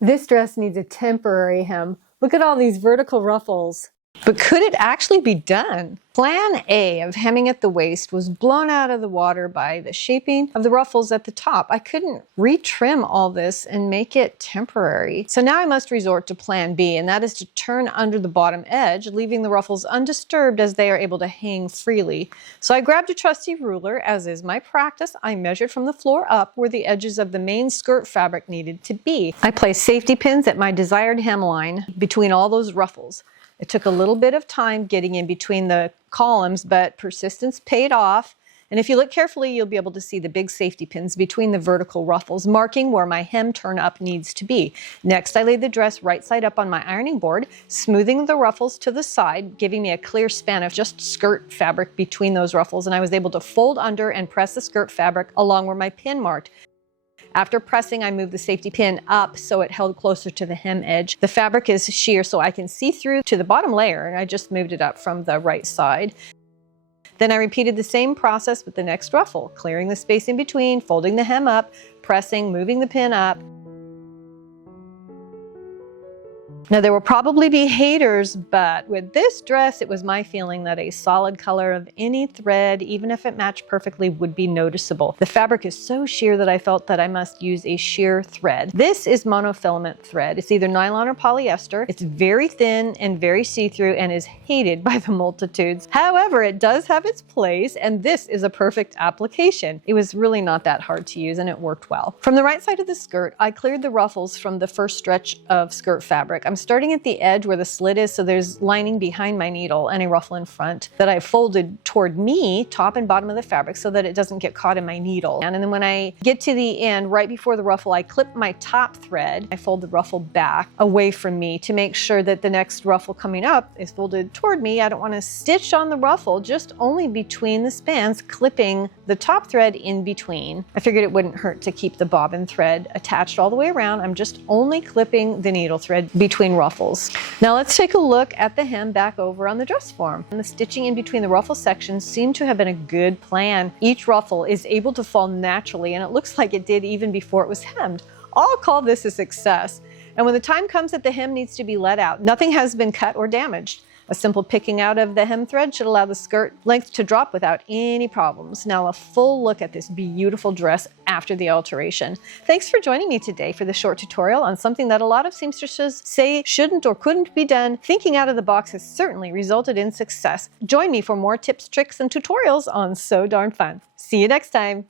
This dress needs a temporary hem. Look at all these vertical ruffles. But could it actually be done? Plan A of hemming at the waist was blown out of the water by the shaping of the ruffles at the top. I couldn't retrim all this and make it temporary. So now I must resort to plan B, and that is to turn under the bottom edge, leaving the ruffles undisturbed as they are able to hang freely. So I grabbed a trusty ruler, as is my practice. I measured from the floor up where the edges of the main skirt fabric needed to be. I placed safety pins at my desired hemline between all those ruffles. It took a little bit of time getting in between the columns, but persistence paid off. And if you look carefully, you'll be able to see the big safety pins between the vertical ruffles, marking where my hem turn up needs to be. Next, I laid the dress right side up on my ironing board, smoothing the ruffles to the side, giving me a clear span of just skirt fabric between those ruffles. And I was able to fold under and press the skirt fabric along where my pin marked. After pressing, I moved the safety pin up so it held closer to the hem edge. The fabric is sheer so I can see through to the bottom layer, and I just moved it up from the right side. Then I repeated the same process with the next ruffle, clearing the space in between, folding the hem up, pressing, moving the pin up. Now there will probably be haters, but with this dress, it was my feeling that a solid color of any thread, even if it matched perfectly, would be noticeable. The fabric is so sheer that I felt that I must use a sheer thread. This is monofilament thread. It's either nylon or polyester. It's very thin and very see-through and is hated by the multitudes. However, it does have its place, and this is a perfect application. It was really not that hard to use, and it worked well. From the right side of the skirt, I cleared the ruffles from the first stretch of skirt fabric. I'm starting at the edge where the slit is, so there's lining behind my needle and a ruffle in front that I folded toward me, top and bottom of the fabric, so that it doesn't get caught in my needle. And then when I get to the end, right before the ruffle, I clip my top thread. I fold the ruffle back away from me to make sure that the next ruffle coming up is folded toward me. I don't want to stitch on the ruffle, just only between the spans, clipping the top thread in between. I figured it wouldn't hurt to keep the bobbin thread attached all the way around. I'm just only clipping the needle thread between ruffles. Now let's take a look at the hem back over on the dress form. And the stitching in between the ruffle sections seemed to have been a good plan. Each ruffle is able to fall naturally, and it looks like it did even before it was hemmed. I'll call this a success. And when the time comes that the hem needs to be let out, nothing has been cut or damaged. A simple picking out of the hem thread should allow the skirt length to drop without any problems. Now a full look at this beautiful dress after the alteration. Thanks for joining me today for this short tutorial on something that a lot of seamstresses say shouldn't or couldn't be done. Thinking out of the box has certainly resulted in success. Join me for more tips, tricks, and tutorials on So Darn Fun. See you next time.